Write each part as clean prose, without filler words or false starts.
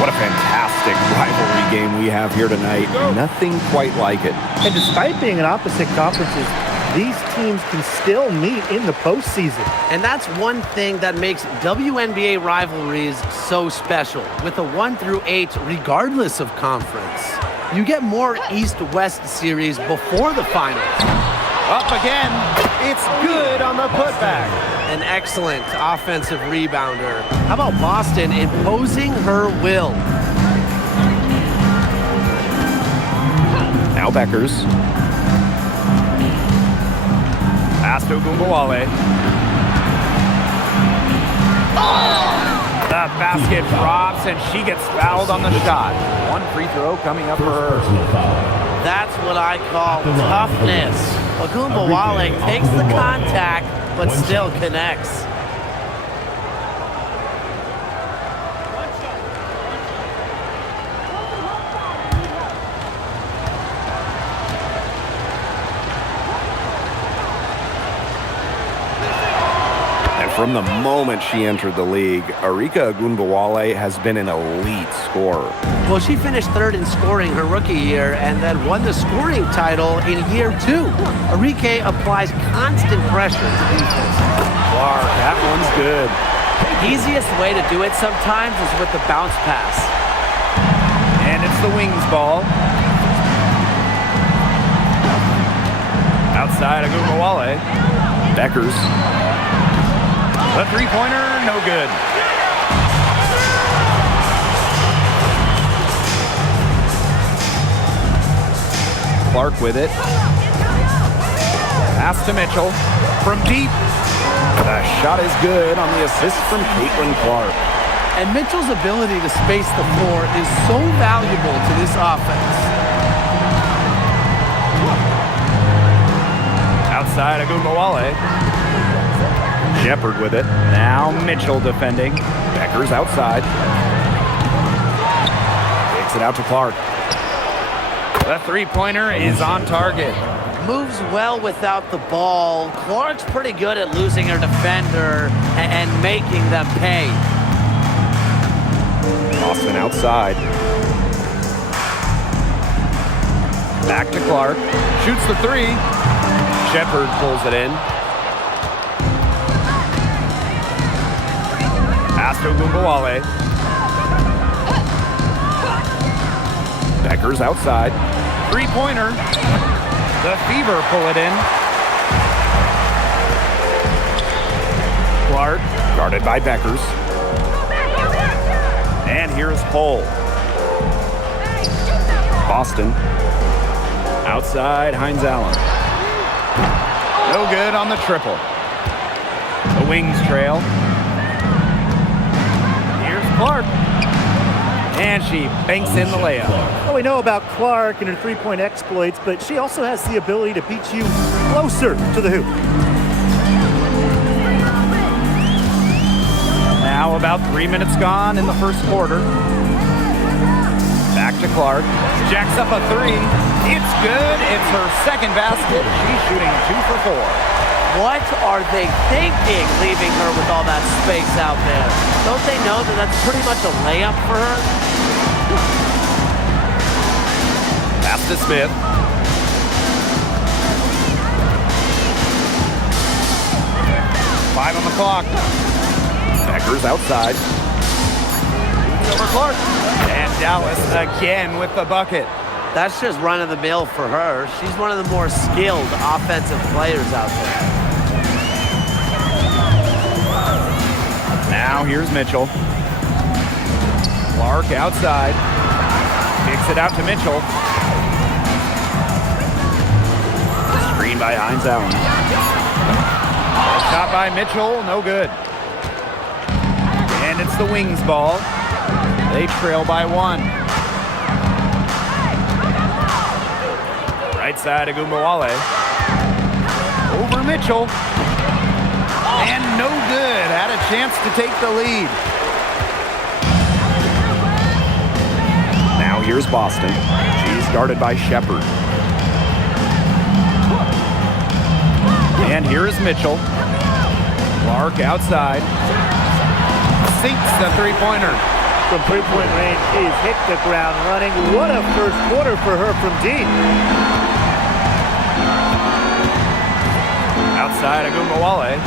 What a fantastic rivalry game we have here tonight. Nothing quite like it. And despite being in opposite conferences, these teams can still meet in the postseason. And that's one thing that makes WNBA rivalries so special. With a 1-8, regardless of conference, you get more East-West series before the finals. Up again. It's good on the putback. An excellent offensive rebounder. How about Boston imposing her will? Now Beckers. Pass to Gumbawale. The basket drops, and she gets fouled on the shot. One free throw coming up for her. That's what I call toughness. Gumbawale takes the contact, but still connects. From the moment she entered the league, Arika Ogunbowale has been an elite scorer. Well, she finished third in scoring her rookie year and then won the scoring title in year 2. Arike applies constant pressure to defense. Clark, that one's good. Easiest way to do it sometimes is with the bounce pass. And it's the wings ball. Outside Ogunbowale. Beckers. The three-pointer, no good. Clark with it. Pass to Mitchell. From deep. The shot is good on the assist from Caitlin Clark. And Mitchell's ability to space the floor is so valuable to this offense. Outside Ogunbowale. Shepard with it. Now Mitchell defending. Beckers outside. Takes it out to Clark. The three-pointer is on target. Moves well without the ball. Clark's pretty good at losing her defender and making them pay. Boston outside. Back to Clark. Shoots the three. Shepard pulls it in. Pass to Ogunbowale. Beckers outside. Three-pointer. The Fever pull it in. Clark, guarded by Beckers. And here's Cole. Boston. Outside, Hines Allen. No good on the triple. The Wings trail. Clark. And she banks in the layup. Well, we know about Clark and her three-point exploits, but she also has the ability to beat you closer to the hoop. Now about 3 minutes gone in the first quarter. Back to Clark. Jacks up a three. It's good. It's her second basket. She's shooting 2 for 4. What are they thinking, leaving her with all that space out there? Don't they know that that's pretty much a layup for her? Pass to Smith. Five on the clock. Beckers outside. Over Clark. And Dallas again with the bucket. That's just run-of-the-mill for her. She's one of the more skilled offensive players out there. Now here's Mitchell. Clark outside. Kicks it out to Mitchell. Screen by Hines Allen. Shot by Mitchell, no good. And it's the Wings ball. They trail by 1. Right side of Ogunbowale. Over Mitchell. And no good. Had a chance to take the lead. Now here's Boston. She's guarded by Shepard. And here is Mitchell. Clark outside. Sinks the three-pointer. from three-point range. She's hit the ground running. What a first quarter for her from deep. Outside, Agumbawale.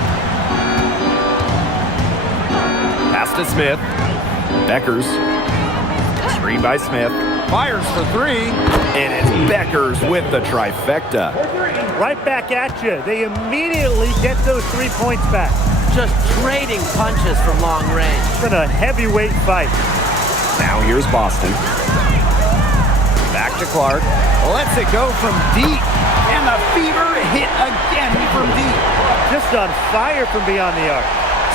Pass to Smith. Beckers. Screen by Smith. Fires for three. And it's Beckers with the trifecta. Right back at you. They immediately get those 3 points back. Just trading punches from long range. It's been a heavyweight fight. Now here's Boston. Back to Clark. Lets it go from deep. And the Fever hit again from deep. Just on fire from beyond the arc.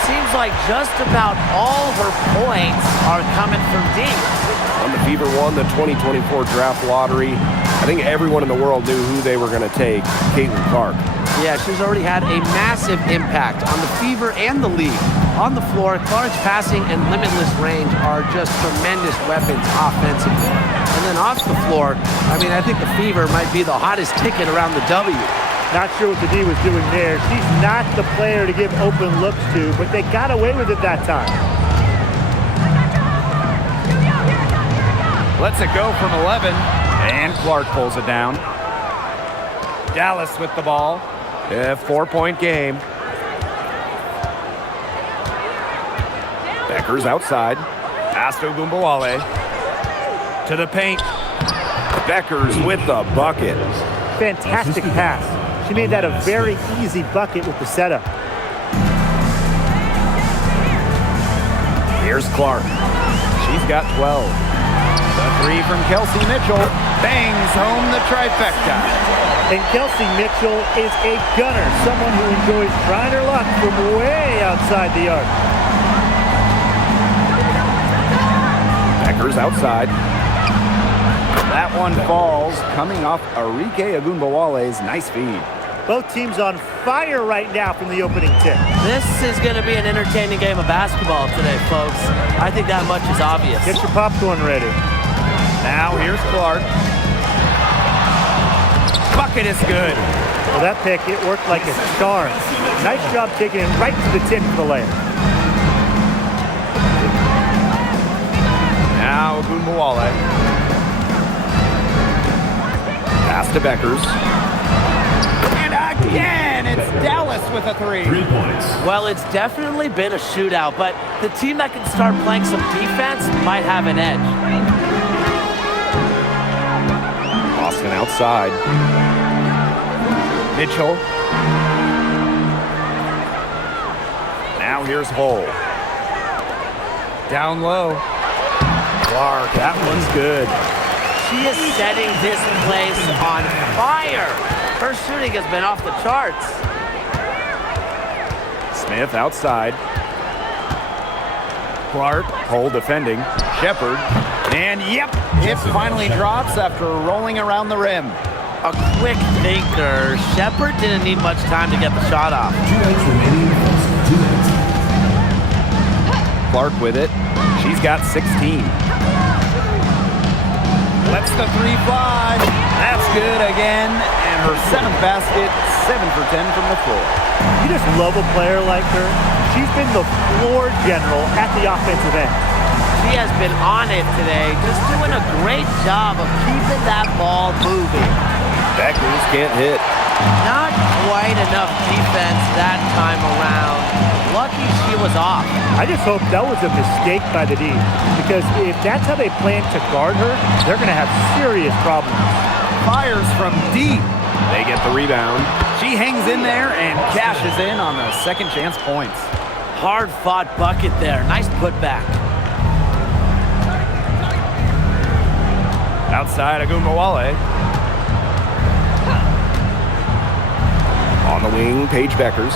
Seems like just about all her points are coming from deep. When the Fever won the 2024 draft lottery, I think everyone in the world knew who they were going to take, Caitlin Clark. Yeah, she's already had a massive impact on the Fever and the league. On the floor, Clark's passing and limitless range are just tremendous weapons offensively. And then off the floor, I think the Fever might be the hottest ticket around the W. Not sure what the D was doing there. She's not the player to give open looks to, but they got away with it that time. Lets it go from 11. And Clark pulls it down. Dallas with the ball. A 4-point game. Beckers outside. Pass to Agumbawale. To the paint. Beckers with the bucket. Fantastic pass. She made that a very easy bucket with the setup. Here's Clark. She's got 12. The three from Kelsey Mitchell. Bangs home the trifecta. And Kelsey Mitchell is a gunner, someone who enjoys trying her luck from way outside the arc. Beckers outside. That one falls, coming off Arike Agumbawale's nice feed. Both teams on fire right now from the opening tip. This is going to be an entertaining game of basketball today, folks. I think that much is obvious. Get your popcorn ready. Now here's Clark. Bucket is good. Well, that pick, it worked like a charm. Nice job taking it right to the tip for the layup. Now Agumbawale. Pass to Beckers. And again, it's Dallas with a three. 3 points. Well, it's definitely been a shootout, but the team that can start playing some defense might have an edge. Boston outside. Mitchell. Now here's Hull. Down low. Clark, that one's good. She is setting this place on fire. Her shooting has been off the charts. Smith outside. Clark, Hull defending. Shepard. And yep, it finally drops after rolling around the rim. A quick thinker. Shepard didn't need much time to get the shot off. 2 minutes remaining. 2 minutes. Clark with it. She's got 16. Lets the three fly. That's good again. And her seventh basket, 7 for 10 from the floor. You just love a player like her. She's been the floor general at the offensive end. She has been on it today, just doing a great job of keeping that ball moving. Beckers can't hit. Not quite enough defense that time around. Lucky she was off. I just hope that was a mistake by the D, because if that's how they plan to guard her, they're going to have serious problems. Fires from deep. They get the rebound. She hangs in there and cashes in on the second chance points. Hard-fought bucket there. Nice putback. Outside Agumbawale. On the wing, Paige Beckers.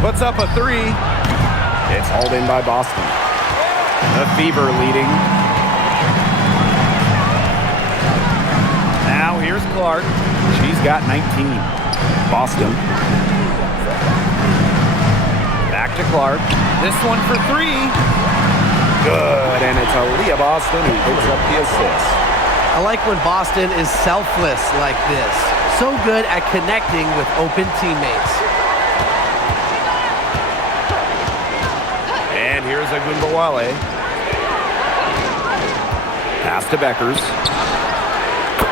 Puts up a three. It's hauled in by Boston. The Fever leading. Now here's Clark. She's got 19. Boston. Back to Clark. This one for three. Good, and it's Aaliyah Boston who picks up the assist. I like when Boston is selfless like this. So good at connecting with open teammates. And here's Ogunbowale. Pass to Beckers.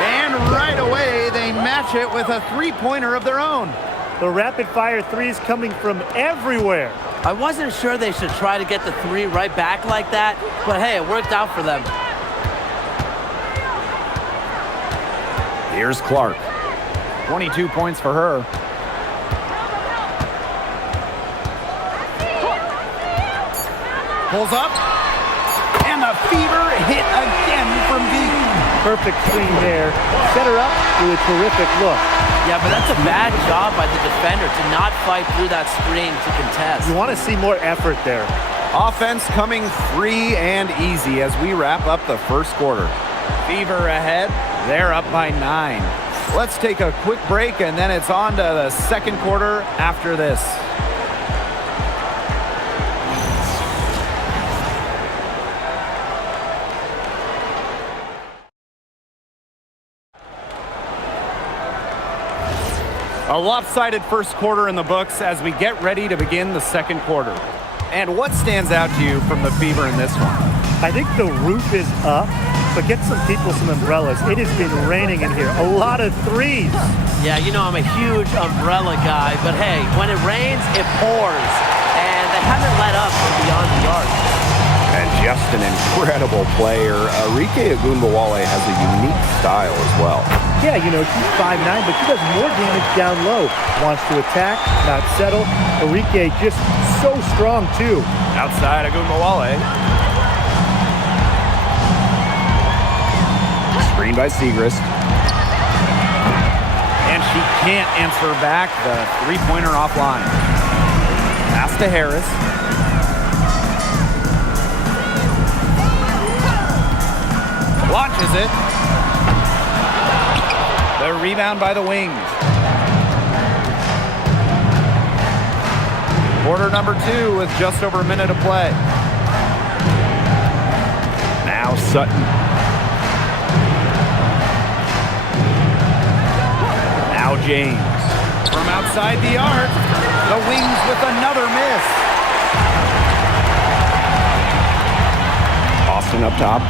And right away, they match it with a three-pointer of their own. The rapid-fire threes coming from everywhere. I wasn't sure they should try to get the three right back like that, but hey, it worked out for them. Here's Clark. 22 points for her. Pulls up. And the Fever hit again from deep. Perfect screen there. Set her up with a terrific look. Yeah, but that's a bad job by the defender to not fight through that screen to contest. You want to see more effort there. Offense coming free and easy as we wrap up the first quarter. Fever ahead. They're up by 9. Let's take a quick break, and then it's on to the second quarter after this. A lopsided first quarter in the books as we get ready to begin the second quarter. And what stands out to you from the Fever in this one? I think the roof is up, but get some people some umbrellas. It has been raining in here. A lot of threes. Yeah, you know I'm a huge umbrella guy, but hey, when it rains, it pours. And they haven't let up from beyond the arc. And just an incredible player. Arike Ogunbowale has a unique style as well. Yeah, you know, she's 5'9", but she does more damage down low. Wants to attack, not settle. Arike just so strong, too. Outside Ogunbowale. Screen by Segrist. And she can't answer back the three-pointer offline. Pass to Harris. Launches it. The rebound by the Wings. Quarter number 2 with just over a minute to play. Now Sutton. Now James. From outside the arc, the Wings with another miss. Boston up top.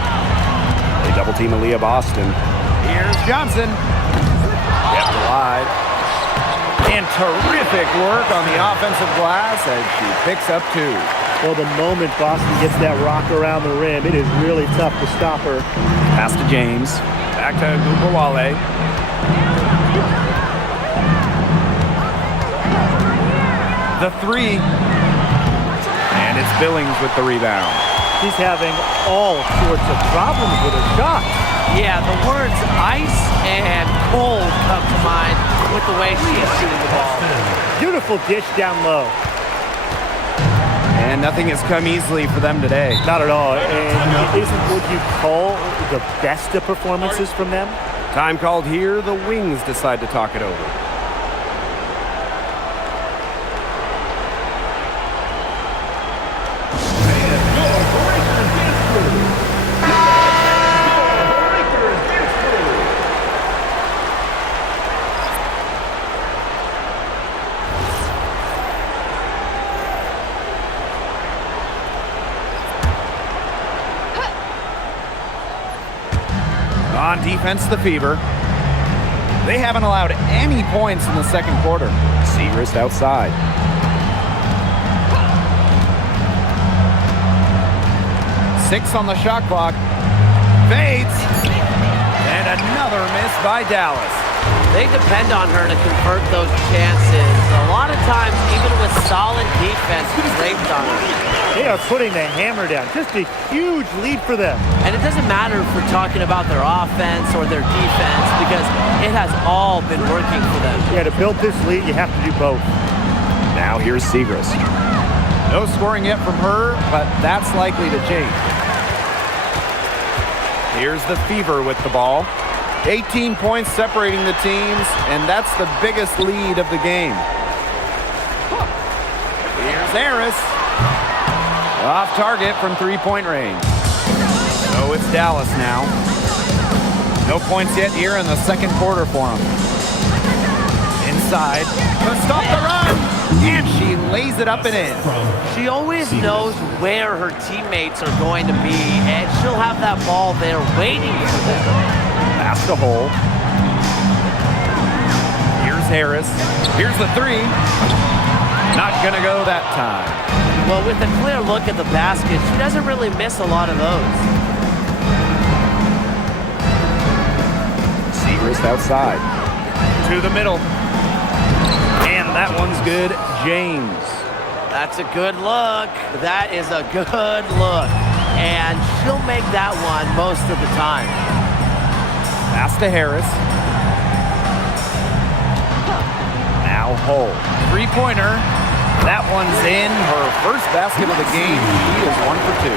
They double team Aaliyah Boston. Here's Johnson. Kept alive. And terrific work on the offensive glass as she picks up 2. Well, the moment Boston gets that rock around the rim, it is really tough to stop her. Pass to James. Back to Ogunbowale. The 3. And it's Billings with the rebound. She's having all sorts of problems with her shot. Yeah, the words ice and cold come to mind with the way she is shooting the ball. Beautiful dish down low. And nothing has come easily for them today. Not at all. And it isn't what you call the best of performances from them. Time called here. The Wings decide to talk it over. On defense, the Fever. They haven't allowed any points in the second quarter. Segrist outside. Six on the shot clock. Fades. And another miss by Dallas. They depend on her to convert those chances. A lot of times, even with solid defense, it's raped on her. They are putting the hammer down. Just a huge lead for them. And it doesn't matter if we're talking about their offense or their defense because it has all been working for them. Yeah, to build this lead, you have to do both. Now here's Segrist. No scoring yet from her, but that's likely to change. Here's the Fever with the ball. 18 points separating the teams, and that's the biggest lead of the game. Here's Harris. Off target from three-point range. So it's Dallas now. No points yet here in the second quarter for them. Inside to stop the run. And And she lays it up and in. She always knows where her teammates are going to be, and she'll have that ball there waiting for them. Pass to Hole. Here's Harris. Here's the three. Not going to go that time. Well, with a clear look at the basket, she doesn't really miss a lot of those. Segrist outside. To the middle. And that one's good. James. That's a good look. That is a good look. And she'll make that one most of the time. Pass to Harris. Now Hull. Three-pointer. That one's in. Her first basket of the game. She is 1 for 2.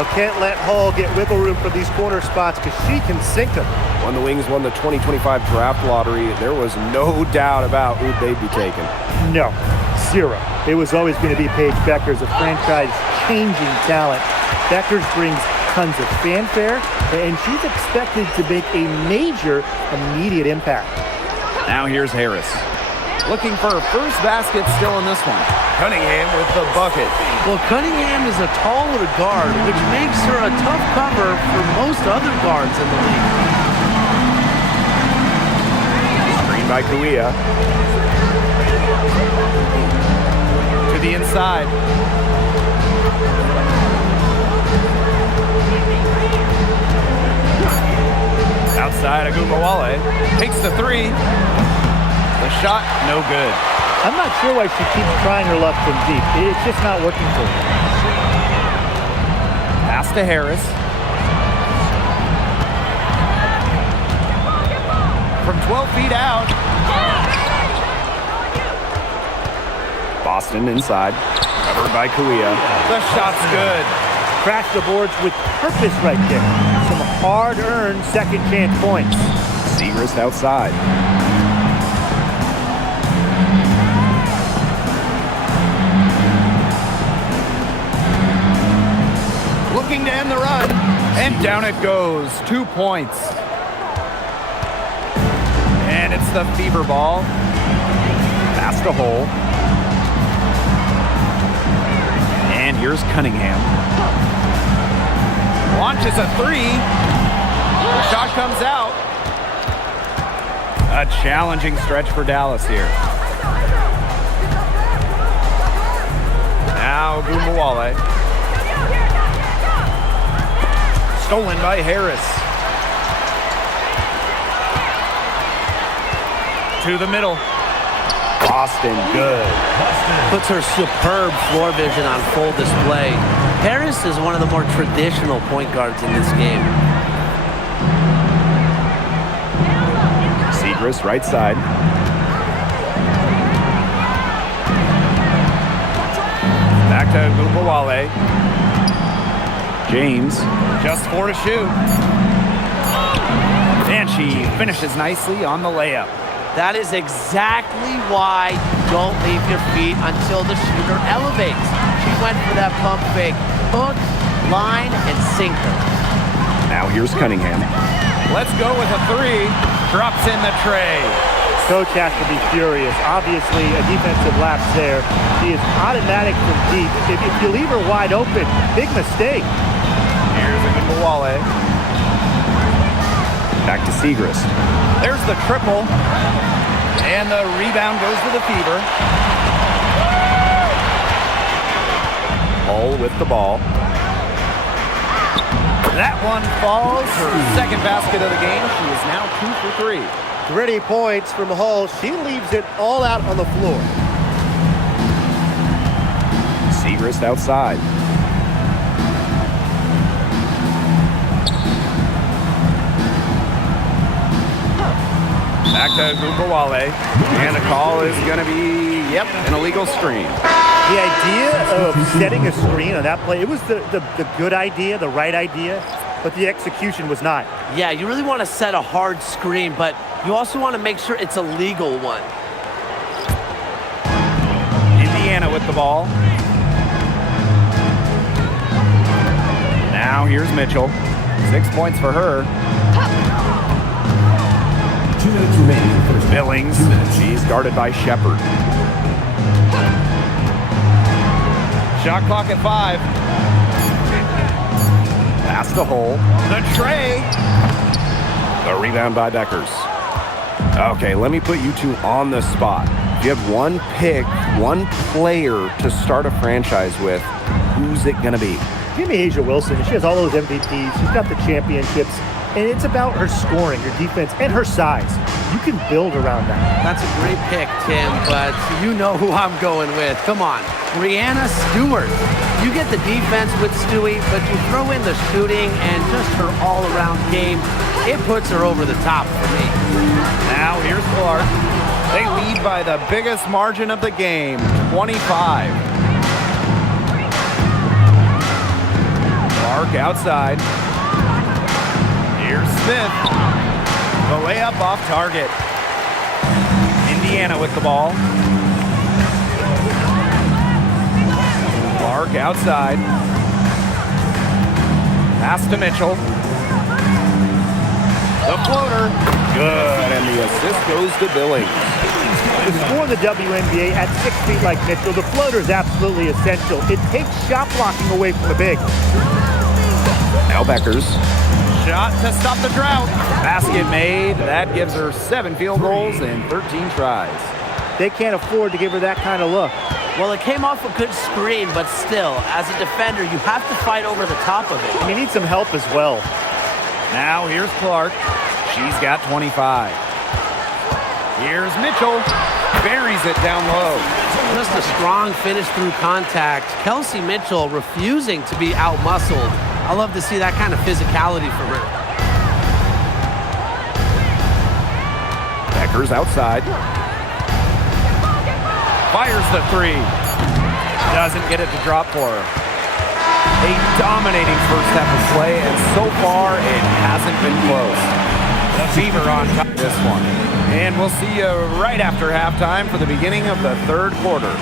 Well, can't let Hall get wiggle room for these corner spots because she can sink them. When the Wings won the 2025 draft lottery, there was no doubt about who they'd be taking. No, zero. It was always going to be Paige Beckers, a franchise-changing talent. Beckers brings tons of fanfare, and she's expected to make a major immediate impact. Now here's Harris. Looking for her first basket still in this one. Cunningham with the bucket. Well, Cunningham is a taller guard, which makes her a tough cover for most other guards in the league. Screen by Kuia. To the inside. Outside, Agumawale takes the three. The shot, no good. I'm not sure why she keeps trying her luck from deep. It's just not working for her. Pass to Harris. From 12 feet out. Boston inside. Covered by Kuia. The shot's good. Crash the boards with purpose right there. Some hard-earned second chance points. Segrist outside. Looking to end the run. And down it goes. 2 points. And it's the Fever ball. Pass to Hole. And here's Cunningham. Launches a three. The shot comes out. A challenging stretch for Dallas here. Now Gumawale. Stolen by Harris. To the middle. Boston, good. Puts her superb floor vision on full display. Harris is one of the more traditional point guards in this game. Segrist, right side. Back to Gumawale. James, just 4 to shoot. And she finishes nicely on the layup. That is exactly why you don't leave your feet until the shooter elevates. She went for that pump fake. Hook, line, and sinker. Now here's Cunningham. Let's go with a three. Drops in the tray. Coach has to be furious. Obviously, a defensive lapse there. She is automatic from deep. If you leave her wide open, big mistake. Here's Agumawale. Back to Segrist. There's the triple. And the rebound goes to the Fever. Hull with the ball. That one falls. Her second basket of the game. She is now 2 for 3. Gritty points from Hull. She leaves it all out on the floor. Segrist outside. Back to Gumawale. And the call is going to be, an illegal screen. The idea of setting a screen on that play, it was the good idea, the right idea, but the execution was not. Yeah, you really want to set a hard screen, but you also want to make sure it's a legal one. Indiana with the ball. Now here's Mitchell. 6 points for her. 2 minutes remaining in the first. Billings. She's guarded by Shepard. Shot clock at 5. Pass the hole. The tray. The rebound by Beckers. Okay, let me put you two on the spot. If you have one pick, one player to start a franchise with, who's it going to be? Give me Asia Wilson. She has all those MVPs. She's got the championships. And it's about her scoring, her defense, and her size. You can build around that. That's a great pick, Tim, but you know who I'm going with. Come on, Brianna Stewart. You get the defense with Stewie, but you throw in the shooting and just her all-around game. It puts her over the top for me. Now here's Clark. They lead by the biggest margin of the game, 25. Clark outside. Here's Smith. The layup off target. Indiana with the ball. Clark outside. Pass to Mitchell. The floater. Good, and the assist goes to Billings. To score the WNBA at 6 feet like Mitchell, the floater is absolutely essential. It takes shot blocking away from the big. Now Beckers. Shot to stop the drought. Basket made. That gives her 7 field goals in 13 tries. They can't afford to give her that kind of look. Well, it came off a good screen, but still, as a defender, you have to fight over the top of it. And you need some help as well. Now here's Clark. She's got 25. Here's Mitchell. Buries it down low. Just a strong finish through contact. Kelsey Mitchell refusing to be out-muscled. I love to see that kind of physicality for her. Beckers outside. Fires the 3. Doesn't get it to drop for her. A dominating first half of play, and so far it hasn't been close. The Fever on top of this one. And we'll see you right after halftime for the beginning of the third quarter.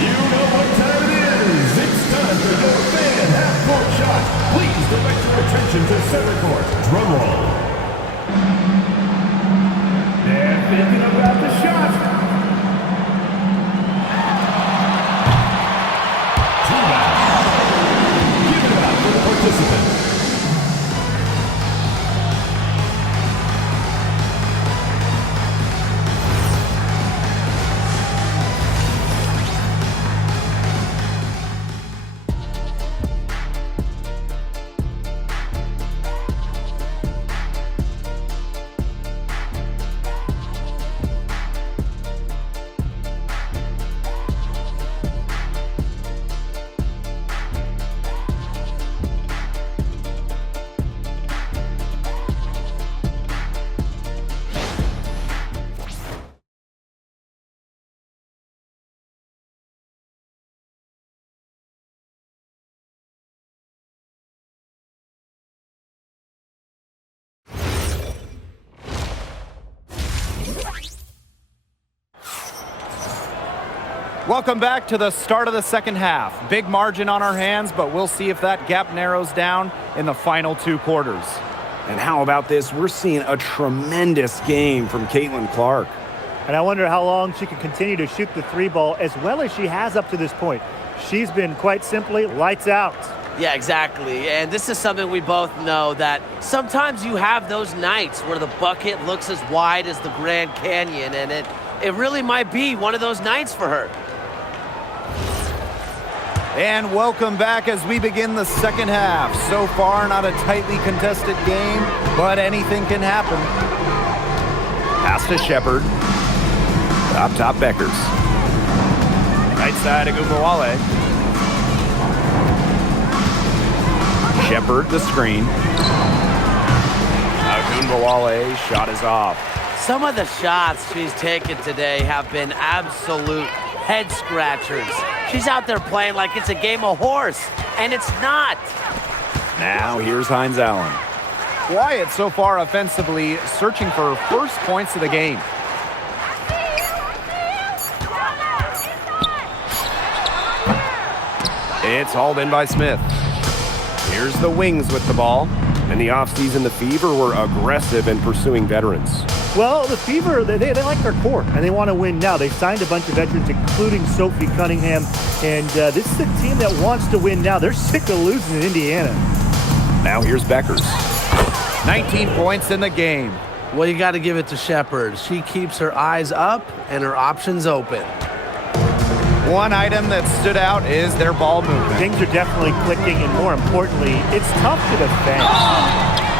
You know what time it is. It's time for your fan half-court shot. Please direct your attention to center court. Drum roll. They're thinking about the shot. Give it up for the participants. Welcome back to the start of the second half. Big margin on our hands, but we'll see if that gap narrows down in the final 2 quarters. And how about this? We're seeing a tremendous game from Caitlin Clark. And I wonder how long she can continue to shoot the 3 ball as well as she has up to this point. She's been quite simply lights out. Yeah, exactly. And this is something we both know, that sometimes you have those nights where the bucket looks as wide as the Grand Canyon, and it really might be one of those nights for her. And welcome back as we begin the second half. So far, not a tightly contested game, but anything can happen. Pass to Shepard. Top Beckers. Right side of Gubawale. Shepard the screen. Gubawale, shot is off. Some of the shots she's taken today have been absolute head scratchers. She's out there playing like it's a game of horse, and it's not. Now here's Hines Allen. Quiet so far offensively, searching for first points of the game. It's hauled in by Smith. Here's the Wings with the ball. In the offseason, the Fever were aggressive in pursuing veterans. Well, the Fever, they like their core, and they want to win now. They signed a bunch of veterans, including Sophie Cunningham, and this is a team that wants to win now. They're sick of losing in Indiana. Now here's Beckers. 19 points in the game. Well, you got to give it to Shepard. She keeps her eyes up and her options open. One item that stood out is their ball movement. Things are definitely clicking, and more importantly, it's tough to defend.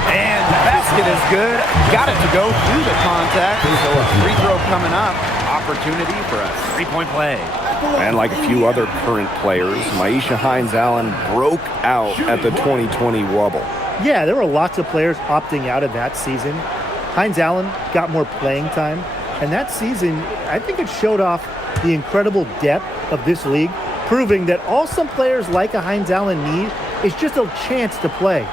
And the basket is good. Got it to go through the contact. So a free throw coming up. Opportunity for a three-point play. And like a few other current players, Maisha Hines-Allen broke out at the 2020 Wubble. Yeah, there were lots of players opting out of that season. Hines-Allen got more playing time, and that season, I think it showed off the incredible depth of this league, proving that all some players like a Hines-Allen need is just a chance to play.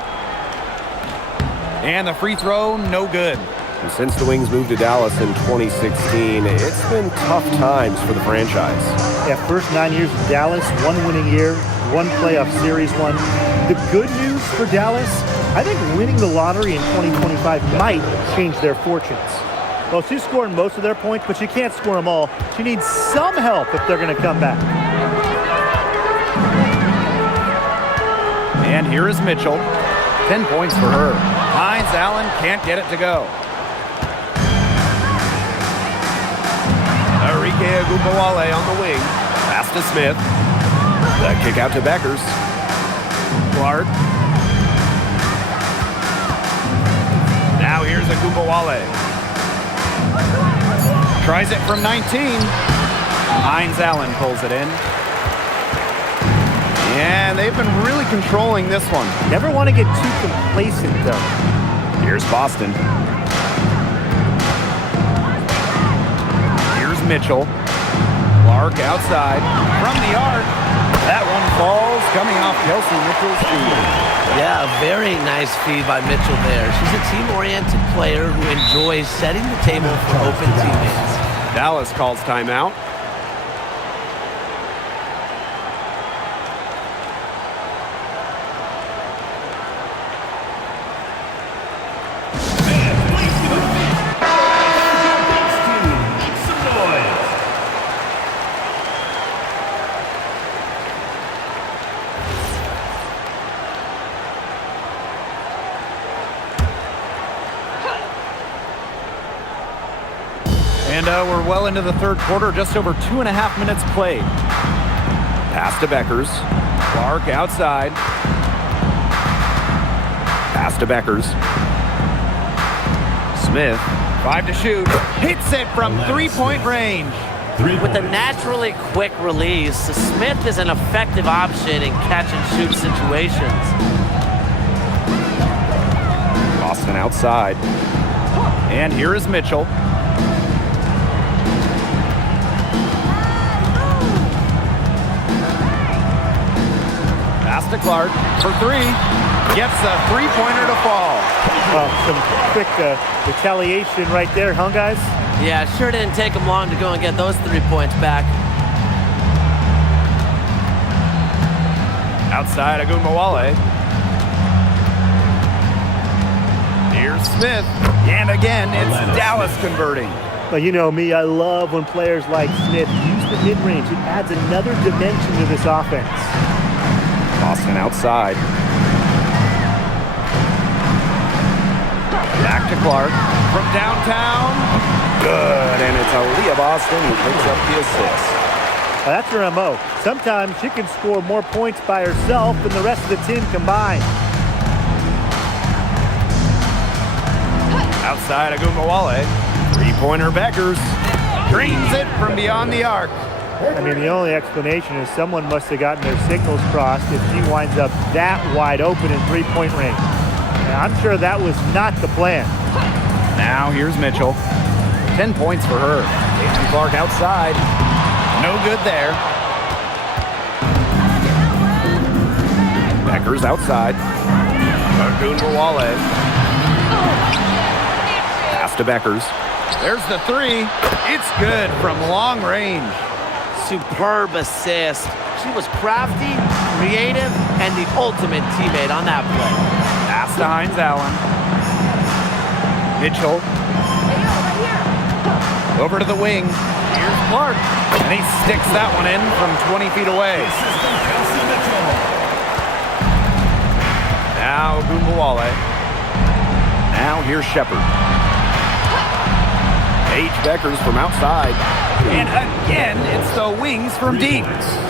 And the free throw, no good. And since the Wings moved to Dallas in 2016, it's been tough times for the franchise. Yeah, first 9 years of Dallas, one winning year, one playoff series won. The good news for Dallas, I think winning the lottery in 2025 might change their fortunes. Well, she's scoring most of their points, but she can't score them all. She needs some help if they're going to come back. And here is Mitchell. 10 points for her. Hines-Allen can't get it to go. Enrique Agumbawale on the wing. Pass to Smith. The kick out to Beckers. Clark. Now here's Agumbawale. Tries it from 19. Hines-Allen pulls it in. And they've been really controlling this one. Never want to get too complacent, though. Here's Boston. Here's Mitchell. Clark outside. From the arc. That one falls, coming off Kelsey Mitchell's feet. Yeah, a very nice feed by Mitchell there. She's a team-oriented player who enjoys setting the table for open teammates. Dallas calls timeout. And we're well into the third quarter, just over 2.5 minutes played. Pass to Beckers. Clark outside. Pass to Beckers. Smith, 5 to shoot. Hits it from three-point range. With a naturally quick release, Smith is an effective option in catch-and-shoot situations. Boston outside. And here is Mitchell. Pass to Clark for three. Gets a three-pointer to fall. Some quick retaliation right there, huh, guys? Yeah, sure didn't take him long to go and get those 3 points back. Outside Agumbawale. Here's Smith. And again, it's Dallas converting. Well, you know me, I love when players like Smith use the mid-range. It adds another dimension to this offense. Boston outside. Back to Clark from downtown. Good, and it's Aaliyah Boston who picks up the assist. Well, that's her MO. Sometimes she can score more points by herself than the rest of the team combined. Outside Agumbawale. Three-pointer Beckers. Drains it from beyond the arc. I mean, the only explanation is someone must have gotten their signals crossed if she winds up that wide open in three-point range. And I'm sure that was not the plan. Now here's Mitchell. 10 points for her. Casey Clark outside. No good there. Beckers outside. Agumbawale. Pass to Beckers. There's the three. It's good from long range. Superb assist. She was crafty, creative, and the ultimate teammate on that play. Pass to Hines-Allen. Mitchell. Over to the wing. Here's Clark. And he sticks that one in from 20 feet away. Now Gumbawale. Now here's Shepard. Paige Beckers from outside. And again, it's the wings from deep.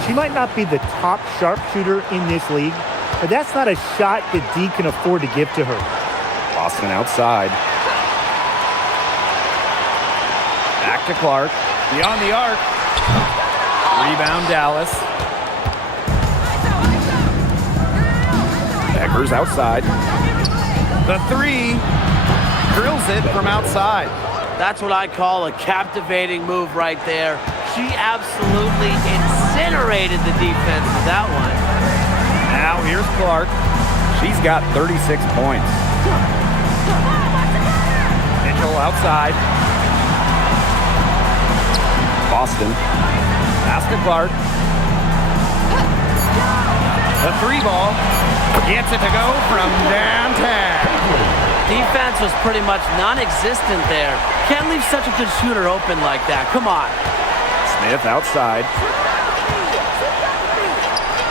She might not be the top sharpshooter in this league, but that's not a shot that D can afford to give to her. Boston outside. Back to Clark. Beyond the arc. Rebound Dallas. Beckers outside. The three. Drills it from outside. That's what I call a captivating move right there. She absolutely incinerated the defense with that one. Now here's Clark. She's got 36 points. Mitchell outside. Boston. Pass to Clark. The three ball. Gets it to go from downtown. Defense was pretty much non-existent there. Can't leave such a good shooter open like that. Come on. Smith outside.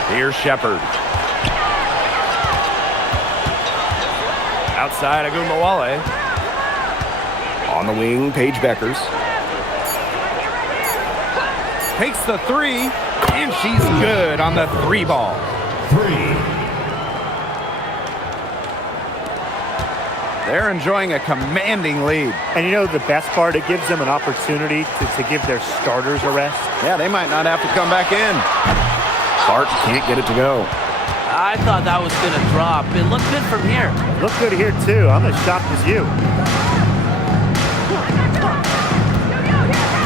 Here's Shepard. Outside Agumbawale. On the wing, Paige Beckers. Takes the three, and she's good on the three ball. 3. They're enjoying a commanding lead. And you know the best part, it gives them an opportunity to give their starters a rest. Yeah, they might not have to come back in. Clark can't get it to go. I thought that was going to drop. It looked good from here. Look good here too. I'm as shocked as you.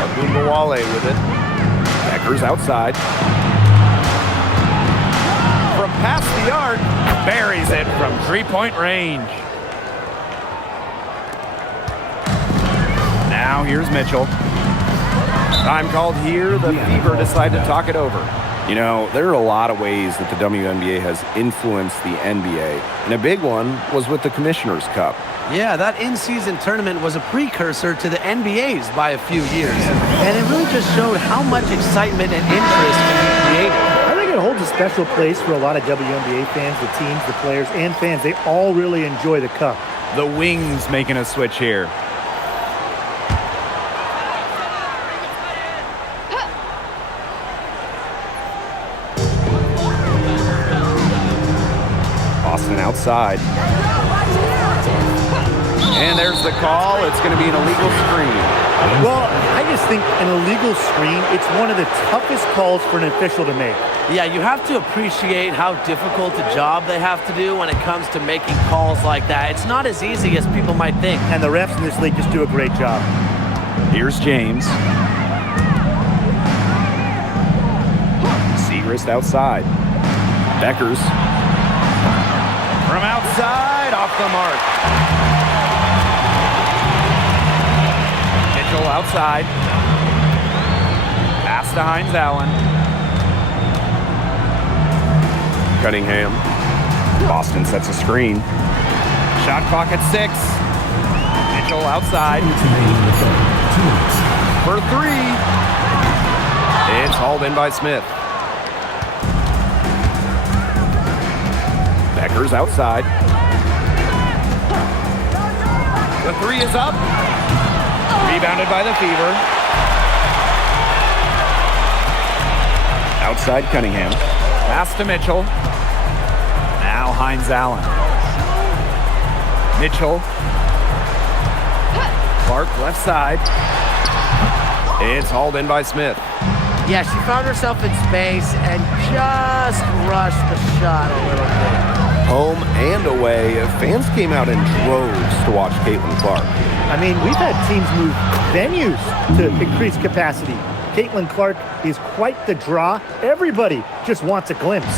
Agumbawale with it. Beckers outside. From past the arc, buries it from three-point range. Now here's Mitchell. Time called here. The Fever decide to talk it over. You know, there are a lot of ways that the WNBA has influenced the NBA, and a big one was with the Commissioner's Cup. Yeah, that in-season tournament was a precursor to the NBA's by a few years. And it really just showed how much excitement and interest can be created. I think it holds a special place for a lot of WNBA fans, the teams, the players, and fans. They all really enjoy the cup. The Wings making a switch here. Boston outside. And there's the call. It's going to be an illegal screen. Well, I just think an illegal screen, it's one of the toughest calls for an official to make. Yeah, you have to appreciate how difficult a job they have to do when it comes to making calls like that. It's not as easy as people might think. And the refs in this league just do a great job. Here's James. Segrist outside. Beckers. From outside, off the mark. Mitchell outside. Pass to Hines Allen. Cunningham. Boston sets a screen. Shot clock at 6. Mitchell outside. For 3. It's hauled in by Smith. Beckers outside. The 3 is up. Rebounded by the Fever. Outside Cunningham. Pass to Mitchell. Now Hines Allen. Mitchell. Clark left side. It's hauled in by Smith. Yeah, she found herself in space and just rushed the shot a little bit. Home and away, fans came out in droves to watch Caitlin Clark. I mean, we've had teams move venues to increase capacity. Caitlin Clark is quite the draw. Everybody just wants a glimpse.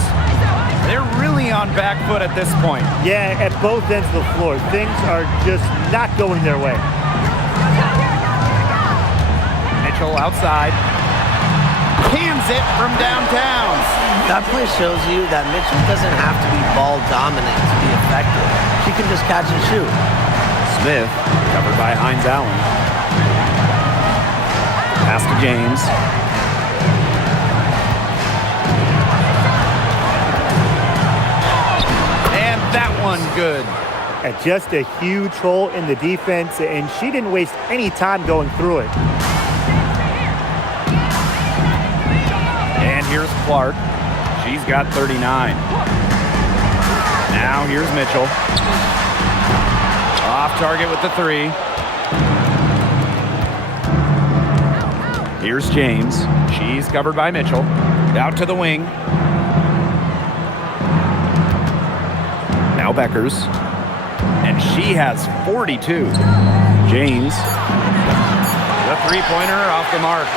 They're really on back foot at this point. Yeah, at both ends of the floor. Things are just not going their way. Mitchell outside. Cans it from downtown. That play shows you that Mitchell doesn't have to be ball dominant to be effective. She can just catch and shoot. Smith covered by Hines Allen. Pass to James. And that one good. Just a huge hole in the defense, and she didn't waste any time going through it. And here's Clark. She's got 39. Now here's Mitchell. Off target with the 3. Here's James. She's covered by Mitchell. Out to the wing. Now Beckers. And she has 42. James. The three-pointer off the mark.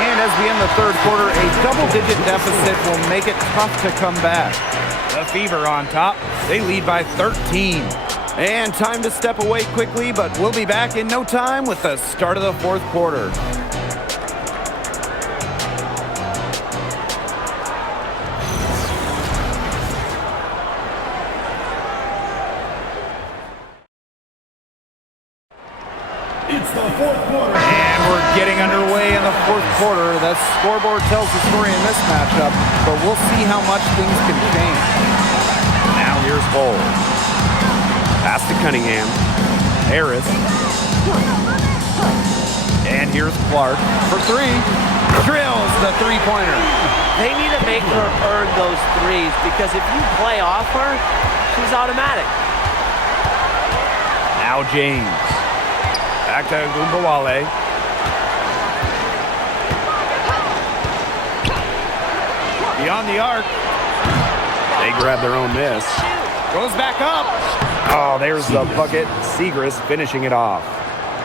And as we end the third quarter, a double-digit deficit will make it tough to come back. The Fever on top. They lead by 13. And time to step away quickly, but we'll be back in no time with the start of the fourth quarter. It's the fourth quarter. And we're getting underway in the fourth quarter. The scoreboard tells the story in this matchup, but we'll see how much things can change. Now here's Bull. Pass to Cunningham. Harris. And here's Clark for 3. Drills the three-pointer. They need to make her earn those threes because if you play off her, she's automatic. Now James. Back to Gumbawale. Beyond the arc. They grab their own miss. Goes back up. Oh, there's the bucket. Segrist finishing it off.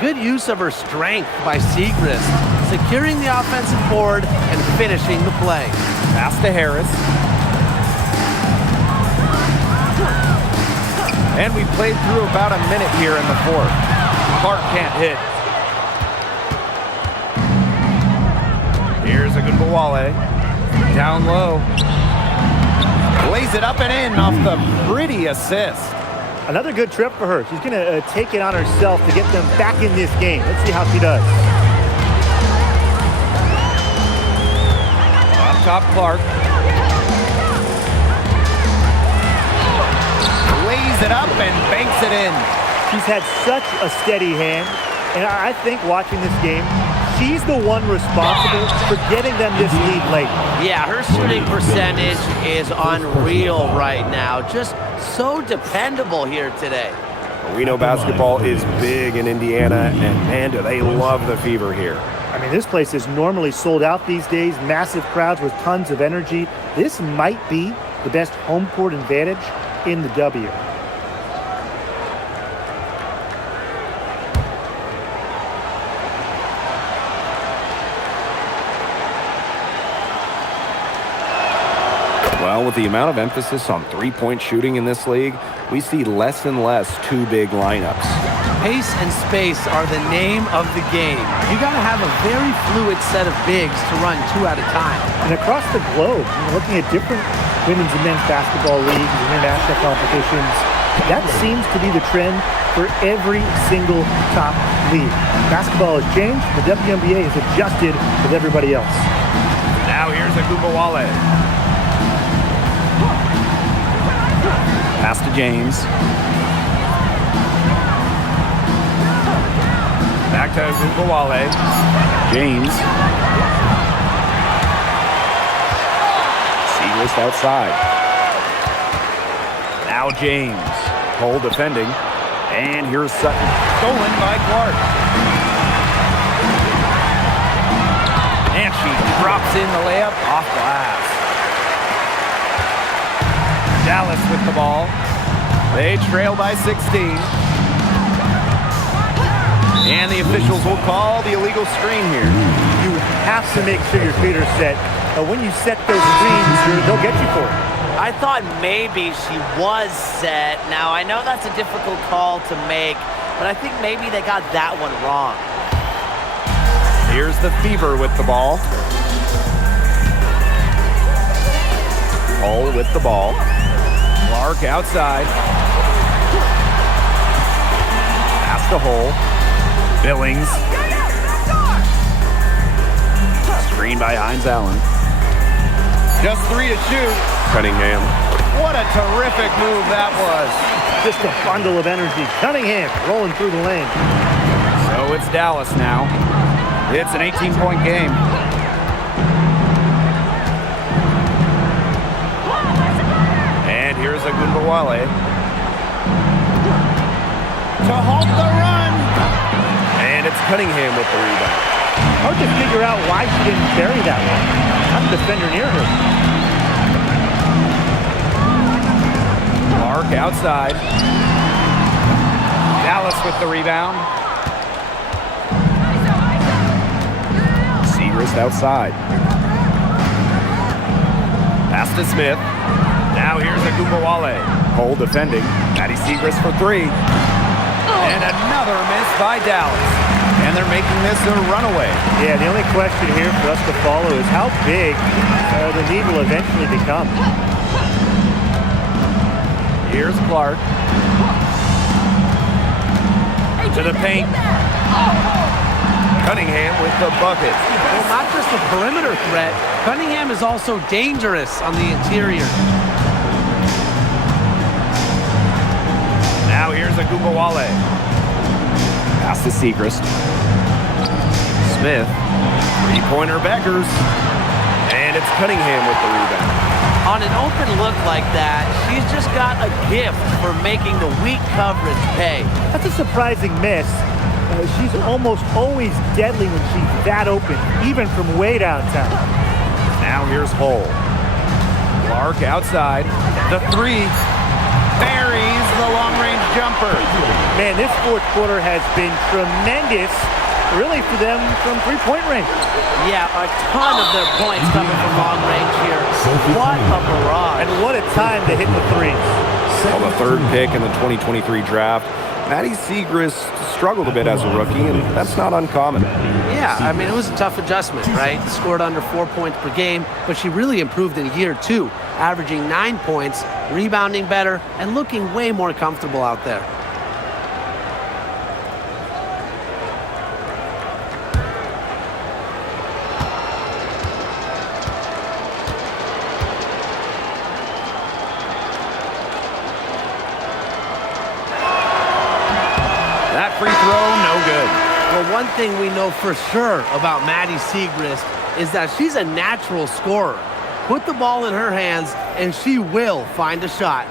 Good use of her strength by Segrist, securing the offensive board and finishing the play. Pass to Harris. And we played through about a minute here in the fourth. Clark can't hit. Here's a good Bawale. Down low. Lays it up and in off the pretty assist. Another good trip for her. She's going to take it on herself to get them back in this game. Let's see how she does. Up top, Clark. Lays it up and banks it in. She's had such a steady hand, and I think watching this game, she's the one responsible for getting them this lead late. Yeah, her shooting percentage is unreal right now. Just so dependable here today. We know basketball is big in Indiana, and man, do they love the Fever here. I mean, this place is normally sold out these days, massive crowds with tons of energy. This might be the best home court advantage in the W. Well, with the amount of emphasis on three-point shooting in this league, we see less and less two-big lineups. Pace and space are the name of the game. You got to have a very fluid set of bigs to run 2 at a time. And across the globe, looking at different women's and men's basketball leagues and international competitions, that seems to be the trend for every single top league. Basketball has changed. The WNBA has adjusted with everybody else. Now here's a Gumbawale. Pass to James. Back to Gumbawale. James. Segrist outside. Now James. Cole defending. And here's Sutton. Stolen by Clark. And she drops in the layup off glass. Dallas with the ball. They trail by 16. And the officials will call the illegal screen here. You have to make sure your feet are set. When you set those screens, they'll get you for it. I thought maybe she was set. Now, I know that's a difficult call to make, but I think maybe they got that one wrong. Here's the Fever with the ball. Hull with the ball. Clark outside. Pass to Hull. Billings. Screen by Hines Allen. Just 3 to shoot. Cunningham. What a terrific move that was. Just a bundle of energy. Cunningham rolling through the lane. So it's Dallas now. It's an 18-point game. And here's Agumbawale to halt the run. And it's Cunningham with the rebound. Hard to figure out why she didn't bury that one. Not a defender near her. Clark outside. Dallas with the rebound. Segrist outside. Pass to Smith. Now here's Agumbawale. Cole defending. Maddie Segrist for 3. And another miss by Dallas. And they're making this a runaway. Yeah, the only question here for us to follow is how big the lead will eventually become. Here's Clark. To the paint. Cunningham with the bucket. Well, not just a perimeter threat, Cunningham is also dangerous on the interior. Now here's Agumbawale. Pass to Segrist. Smith. Three-pointer Beckers. And it's Cunningham with the rebound. On an open look like that, she's just got a gift for making the weak coverage pay. That's a surprising miss. She's almost always deadly when she's that open, even from way downtown. Now here's Hull. Clark outside. The 3. Buries the long-range jumper. Man, this fourth quarter has been tremendous, really, for them from three-point range. Yeah, a ton of their points coming from long range here. What a barrage. And what a time to hit the threes. Well, the third pick in the 2023 draft, Maddie Segrist struggled a bit as a rookie, and that's not uncommon. Yeah, I mean, it was a tough adjustment, right? Scored under 4 points per game, but she really improved in year 2, averaging 9 points, rebounding better, and looking way more comfortable out there. That free throw, no good. Well, one thing we know for sure about Maddie Segrist is that she's a natural scorer. Put the ball in her hands, and she will find a shot.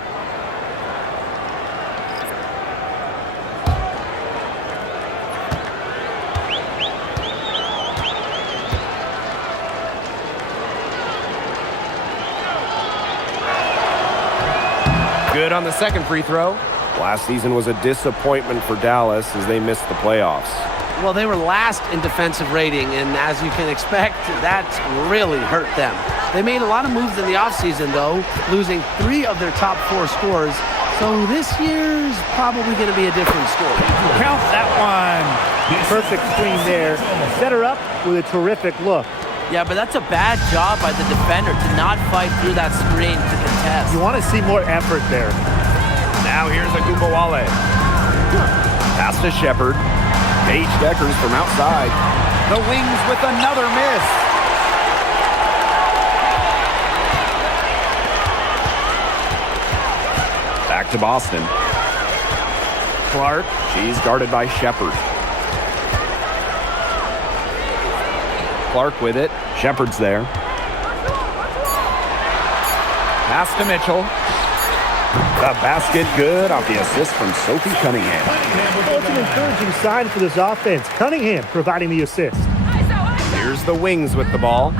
Good on the second free throw. Last season was a disappointment for Dallas as they missed the playoffs. Well, they were last in defensive rating, and as you can expect, that's really hurt them. They made a lot of moves in the offseason, though, losing 3 of their top 4 scores. So this year's probably going to be a different story. Count that one. Perfect screen there. Set her up with a terrific look. Yeah, but that's a bad job by the defender to not fight through that screen to contest. You want to see more effort there. Now here's Agumbawale. Pass to Shepard. Paige Deckers from outside. The Wings with another miss. Back to Boston. Clark. She's guarded by Shepard. Clark with it. Shepard's there. Pass to Mitchell. The basket good off the assist from Sophie Cunningham. Well, it's an encouraging sign for this offense. Cunningham providing the assist. Here's the Wings with the ball.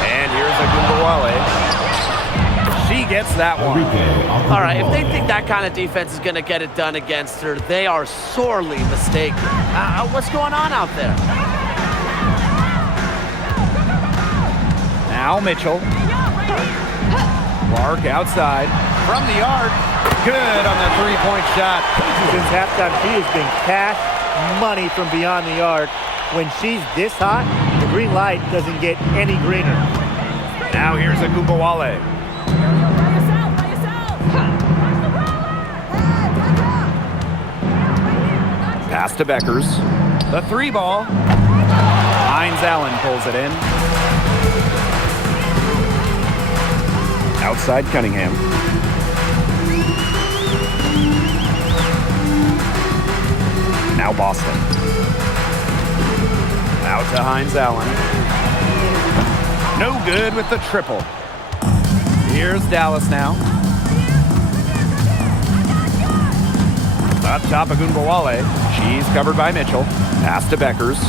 And here's Agumbawale. She gets that one. All right, if they think that kind of defense is going to get it done against her, they are sorely mistaken. What's going on out there? Now Mitchell. Clark outside. From the arc. Good on the three-point shot. Since halftime, she has been cash money from beyond the arc. When she's this hot, the green light doesn't get any greener. Now here's Agumbawale. Pass to Beckers. The 3 ball. Hines Allen pulls it in. Outside Cunningham. Now Boston. Out to Hines Allen. No good with the triple. Here's Dallas now. Up top of Agunbowale. She's covered by Mitchell. Pass to Beckers.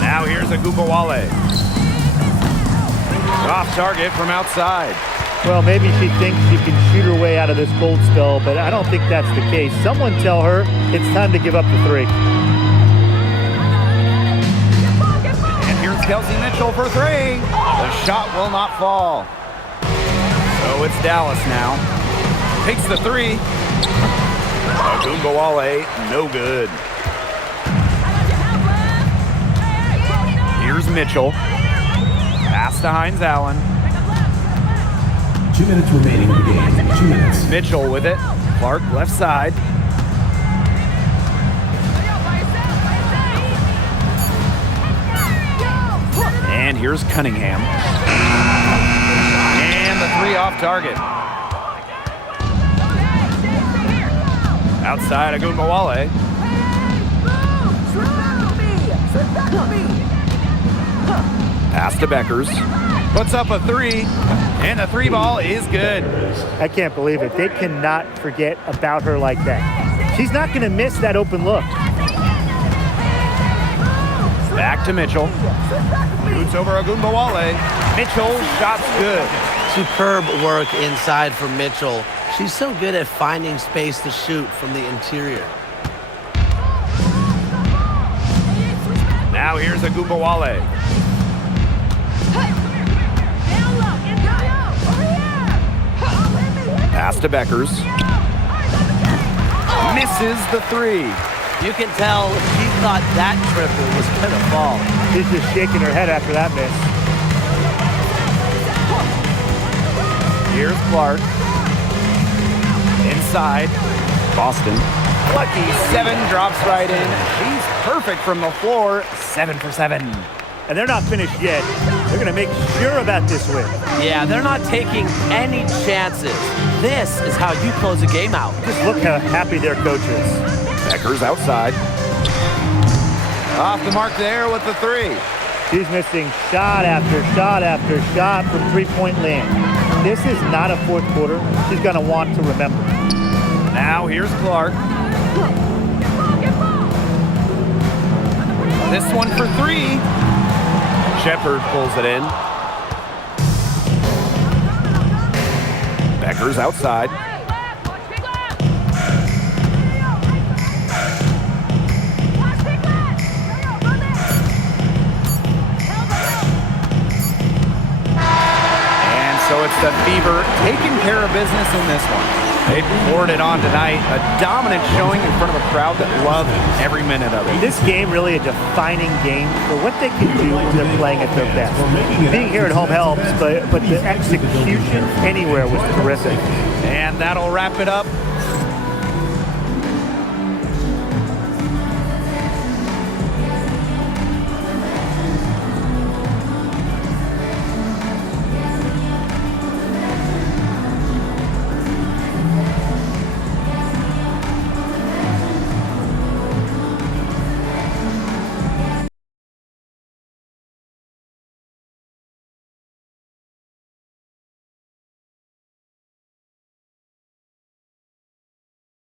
Now here's Agunbowale. Off target from outside. Well, maybe she thinks she can shoot her way out of this cold spell, but I don't think that's the case. Someone tell her it's time to give up the 3. And here's Kelsey Mitchell for 3. The shot will not fall. So it's Dallas now. Takes the 3. Agunbowale, no good. Here's Mitchell. Pass to Hines Allen. 2 minutes remaining in the game. 2 minutes. Mitchell with it. Clark left side. And here's Cunningham. And the 3 off target. Outside Agunbowale. Pass to Beckers. Puts up a 3. And the 3 ball is good. I can't believe it. They cannot forget about her like that. She's not going to miss that open look. Back to Mitchell. Shoots over Agunbowale. Mitchell, shot's good. Superb work inside for Mitchell. She's so good at finding space to shoot from the interior. Now here's Agunbowale. Pass to Beckers. Misses the 3. You can tell she thought that triple was going to fall. She's just shaking her head after that miss. Here's Clark. Inside. Boston. Lucky 7 drops right in. She's perfect from the floor. 7 for 7. And they're not finished yet. They're going to make sure about this win. Yeah, they're not taking any chances. This is how you close a game out. Just look how happy their coach is. Beckers outside. Off the mark there with the 3. She's missing shot after shot after shot from three-point land. This is not a fourth quarter she's going to want to remember. Now here's Clark. This one for 3. Shepard pulls it in. Beckers outside. And so it's the Fever taking care of business in this one. They poured it on tonight. A dominant showing in front of a crowd that loved every minute of it. This game really a defining game for what they can do when they're playing at their best. Being here at home helps, but the execution anywhere was terrific. And that'll wrap it up